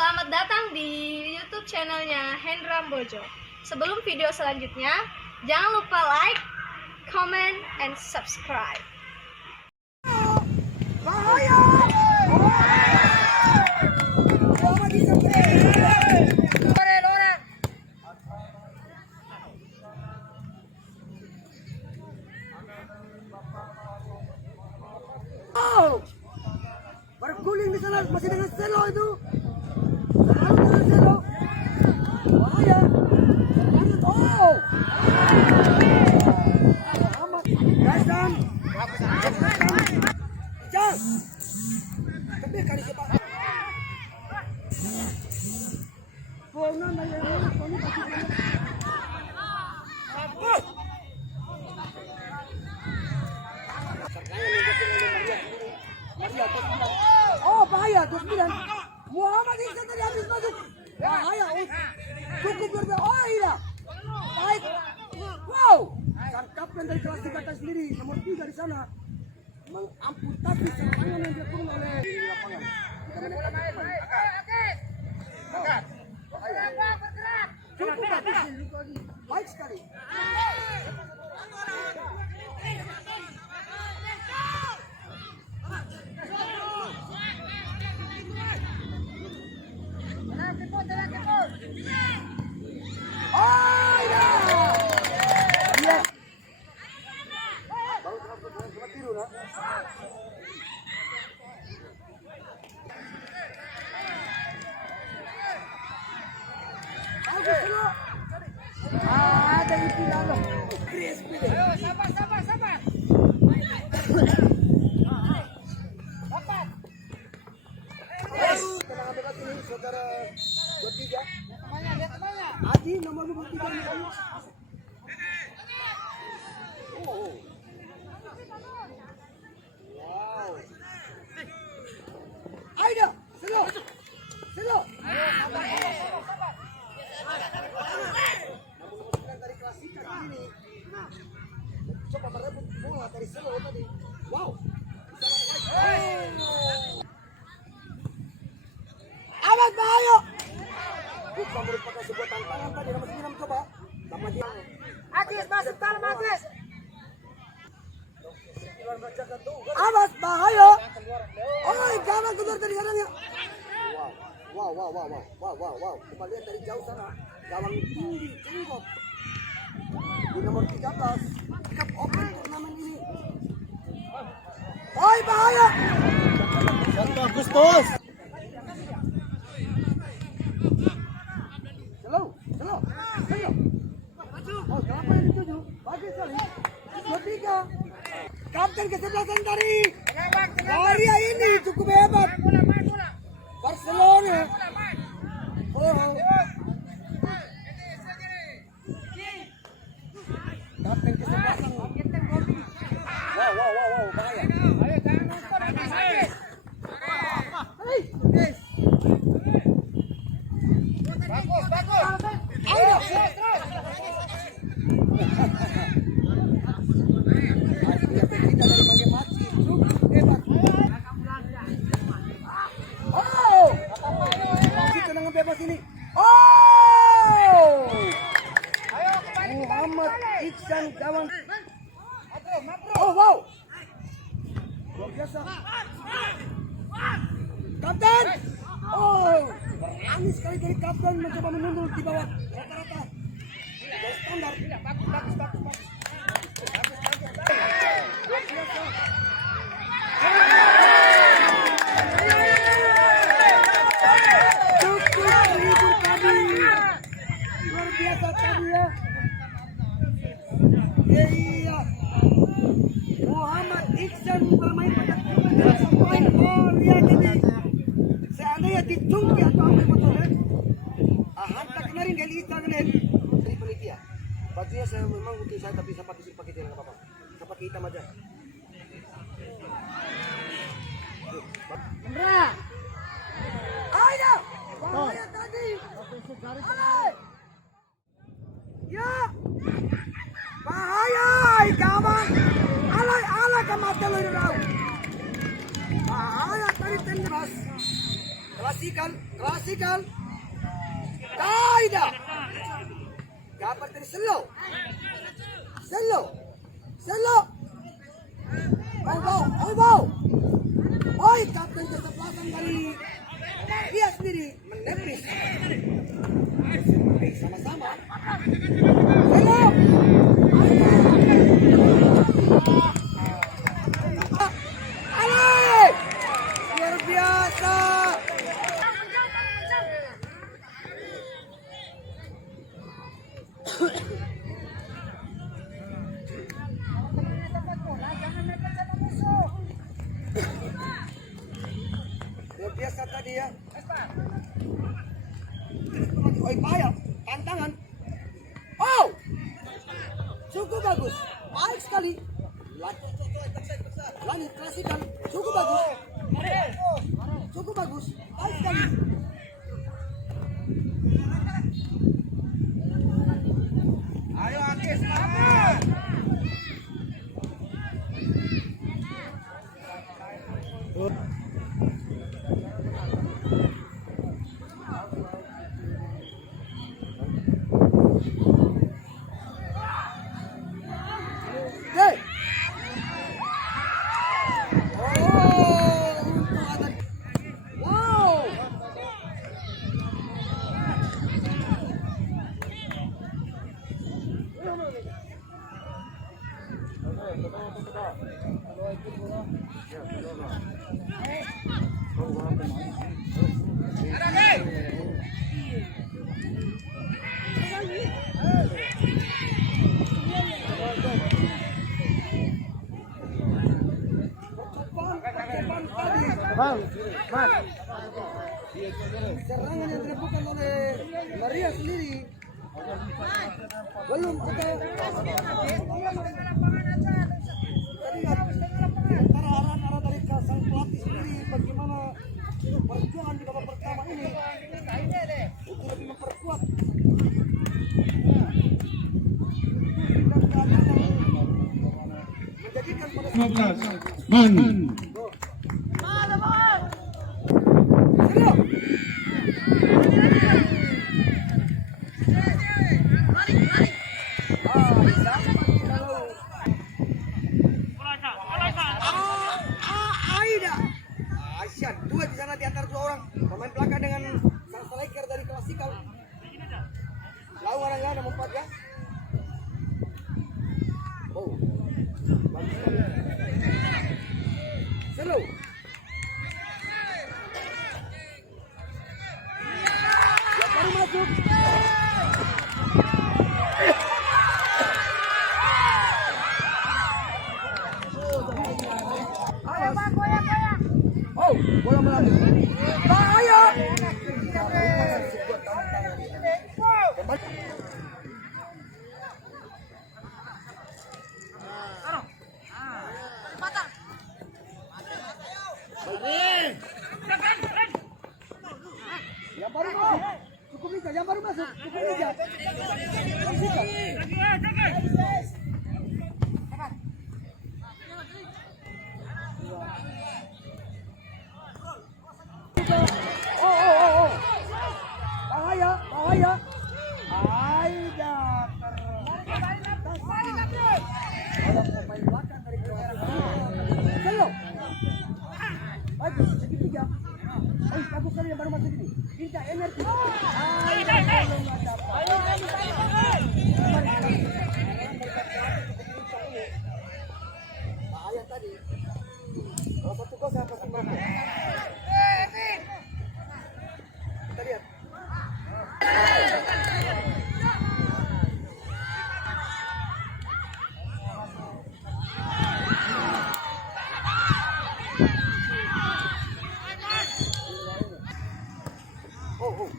Selamat datang di YouTube channelnya Hendra Bojo. Sebelum video selanjutnya, jangan lupa like, comment, and subscribe. Berguling di sana masih dengan selo itu. Selalu dengan selo. Bahaya. Oh. Amat. Gasan. Jal. Tapi kali siapa? Bona na yan. Oh bahaya, 29. Muhammad Iksan tadi habis masuk. Bahaya. Cukup berbeda. Oh iya. Baik. Wow. Sang kapten dari kelas 3 atas sendiri, nomor 3 di sana, mengamputasi serangan yang dilakukan oleh di lapangan. Kita menekan depan. Cukup bagus. Baik sekali. Oh ya. Iya. Baru sempat tiru nak. Bagus dulu. Ada istilah loh. Crispy. Ayo sabar. Dapat. Tenang dekat ini saudara 23. Lihat temannya. Adi nomor 23 ini. Oh. Wow. Aida, selo. Ayo sabar. Namun dari klasika ini. Coba merebut bola dari selo tadi. Wow. Awas bahaya. Bukan merupakan sebuah tantangan tadi, nomor 9 coba. Sama dia. Agis masuk dalam Agis. Awas bahaya. Oh, gawang keluar dari kandangnya. Wow. Kita lihat dari jauh sana. Gawang tinggi, cengkok. Di nomor 13. Cup open turnamen ini. Oh, bahaya. Santo Agustus. Selo. Oh, kenapa yang dituju? Bagus sekali. 23. Kapten kesebelasan dari Maria ini cukup hebat. Barcelona. Oh. Kapten kesebelasan. Wow, bahaya. Ayo jangan nonton habis. Hey. Bagus. Ayo, terus. Oh, kita dengan bebas ini. Oh, Muhammad Iksan gawang. Oh, wow. Luar biasa. Kapten. Oh, berani sekali dari kapten mencoba menundul di bawah rata-rata. Dari standar. Bagus. Luar biasa tadi ya. Iya. Muhammad Iksan bermain pada poin. Oh, lihat ini. Seandainya ditunggu atau apa betul ya? Hantar kemarin dari Instagram dari penitia. Bajunya saya memang mungkin saya tapi saya pakai dia nggak apa-apa. Saya pakai hitam aja. Hendra. Ayo. Bahaya tadi. Ya. Bahaya, gawang. Alay kematian lu. Bahaya tadi tendras. Klasikal. Tidak. Dapat dari slow. Bau. Oi, kapten kesempatan dari dia sendiri menepis. Sama-sama. Slow. Alek. Luar biasa. Luar biasa tadi ya. Oi, payah. Tantangan. Oh. Cukup bagus. Baik sekali. Lanjut klasikal. Cukup bagus. Baik sekali. Ayo Aki, semangat. Hey. Oh, untuk ada. Wow. Bang, Mas. Serangan yang dilakukan oleh Maria sendiri belum kita terlihat antara arah-arah dari sang pelatih sendiri bagaimana perjuangan di babak pertama ini untuk lebih memperkuat menjadikan pada 15 Man. Aida Aisyah dua di sana di antara dua orang pemain belakang dengan sang striker dari klasikal. Lalu orang yang ada mempat ya. Oh, bagus sekali. Slow. Yang baru masuk. Oh, bola melaju. Bahaya. Yang baru masuk. Cukup Liga, yang baru masuk. Cukup Liga. Oh. Bahaya. Aida ada pemain belakang dari Slow. Bagus, segitiga. Bagus sekali yang baru masuk ini. Tidak energi. Bahaya tadi. Kalau satu gol saya pasti menang. Kita lihat. Oh.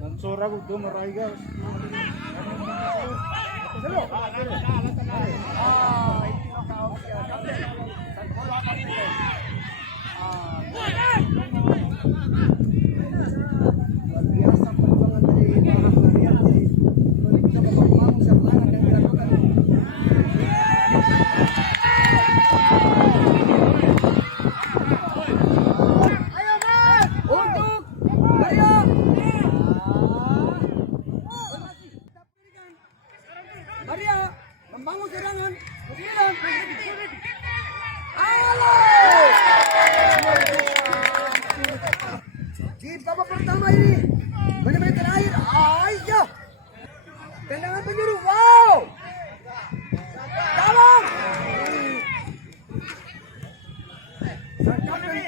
Nansura ko doon, maray guys. Selo. Ah, ini knockout. Bola kapten. Luar biasa perjuangan dari Mahal Marianti mencoba membangun serangan yang dilakukan. Ayo Mas, untuk Maria. Maria membangun serangan. Sembilan. Halo. Di babak pertama ini menit-menit terakhir, Aisyah tendangan penjuru, wow, tolong. Sang kapten.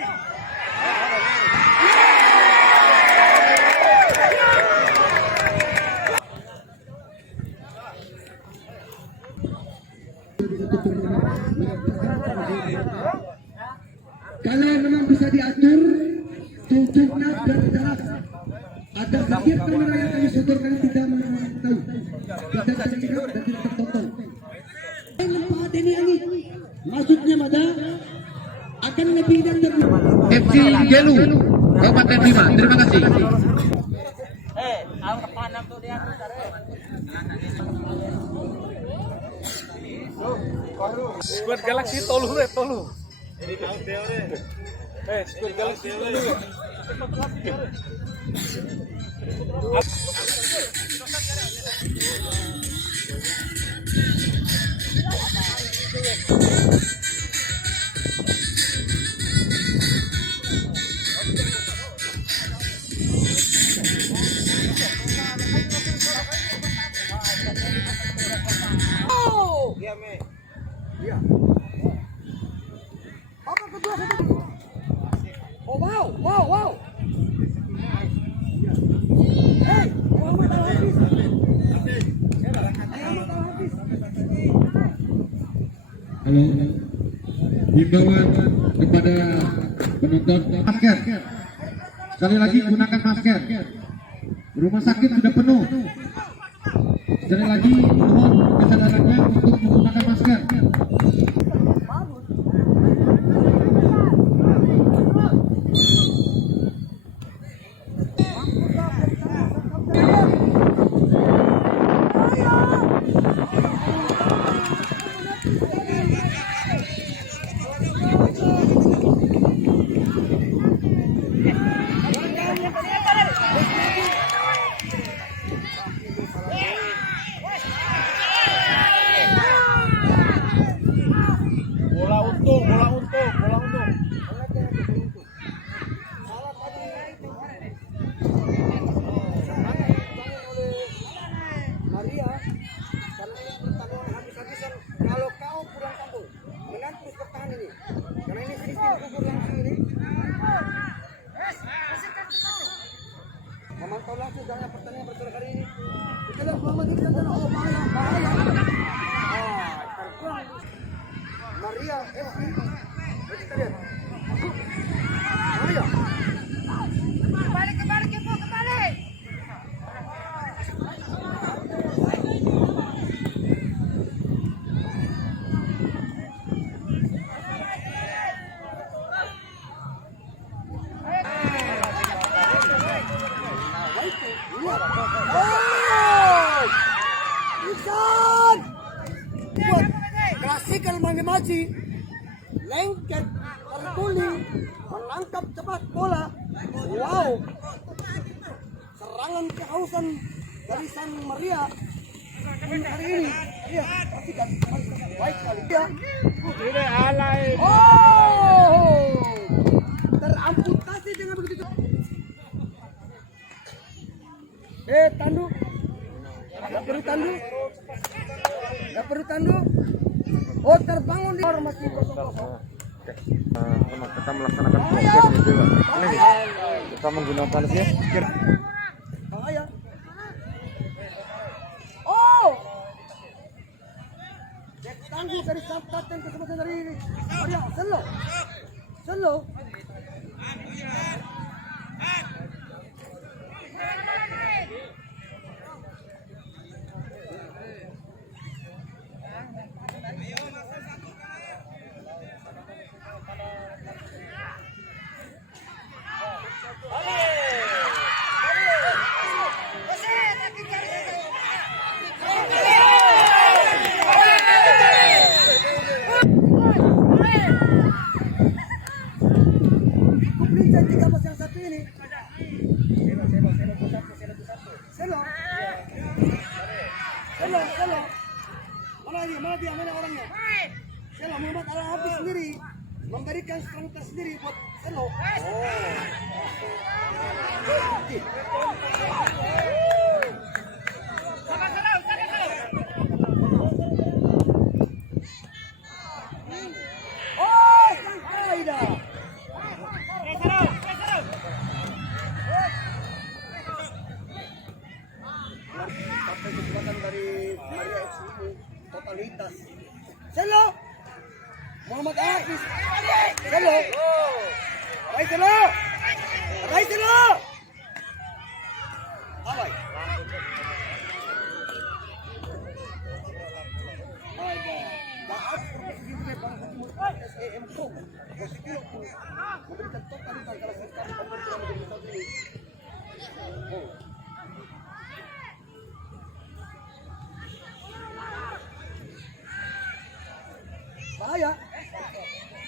Kalau memang bisa diatur tuntuknya dan jarak ada setiap kamera yang kami sodorkan tidak mengetahui, tidak terlihat dan tidak tertonton. Pak Denny Ali masuknya pada akan lebih dan lebih. FC Gelu Kabupaten Bima, terima kasih. Squad Galaxy tolu. Squad Galaxy tolu. Oh, Iya, Me. iya. Babak kedua satu. Oh wow, wow, wow. Hey, Muhammad Al-Hafiz. Muhammad Al-Hafiz. Halo, himbauan kepada penonton masker. Sekali lagi gunakan masker. Rumah sakit sudah penuh. Sekali lagi mohon kesadarannya untuk menggunakan masker. Bola untung. Maria, karena ini pertarungan habis-habisan. Kalau kau pulang kampung, menang terus bertahan ini. Karena ini sistem gugur langsung ini. Memantau langsung jalannya pertandingan bersore hari ini. Kita lihat Muhammad ini dan oh bahaya. Terkurang. Maria, kita lihat. Maria. Kembali. Oh, Iksan, buat klasikal magi-magi, lengket, terguling, menangkap cepat bola. Wow, serangan kehausan dari San Maria hari ini. Iya, pastikan baik sekali. Iya. Ini alay. Oh, teramputasi dengan begitu. Tandu. Gak perlu tandu. Oh, terbangun di masih kosong. Kita melaksanakan proses itu. Kita menggunakan safety. Bahaya. Oh, tangguh dari kapten kesempatan dari ini. Maria, selo. memberikan strength sendiri buat Selo. Oh, sampai dah. Sampai kekuatan dari Maria FC ini totalitas. Selo, Muhammad Ais, Selo, Rai Selo, Rai Selo, Alay. Memberikan totalitas kalau bahaya,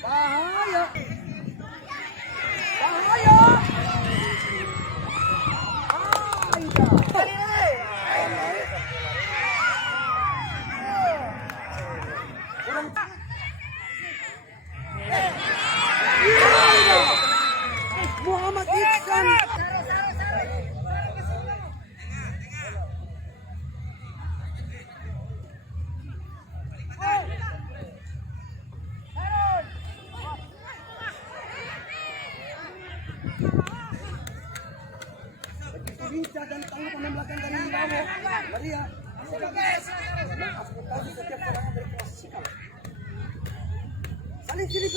bahaya, bahaya. Muhammad Iksan. Begitu lincah dan tangguh penemblakan dari Ramo, Maria mengadvokasi setiap serangan dari kelas sikap. Saling silih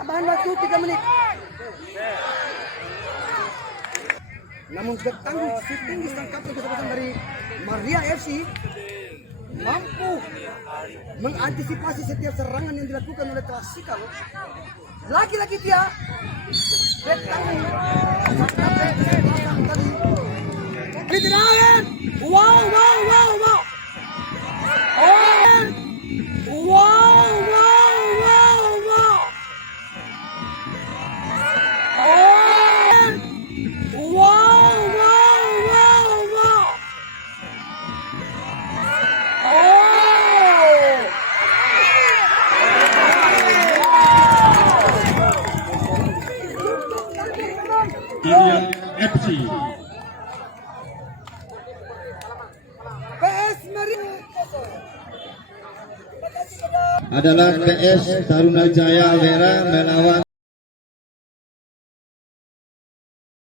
Tambahan waktu 3 menit. Namun bertanggung shooting ditangkap kesempatan dari Maria FC mampu mengantisipasi setiap serangan yang dilakukan oleh Klasikal. Lagi-lagi dia bertanggung tadi. Diterakan. Wow. Irian FC. PS Maria Adalah PS Tarunajaya Vera melawan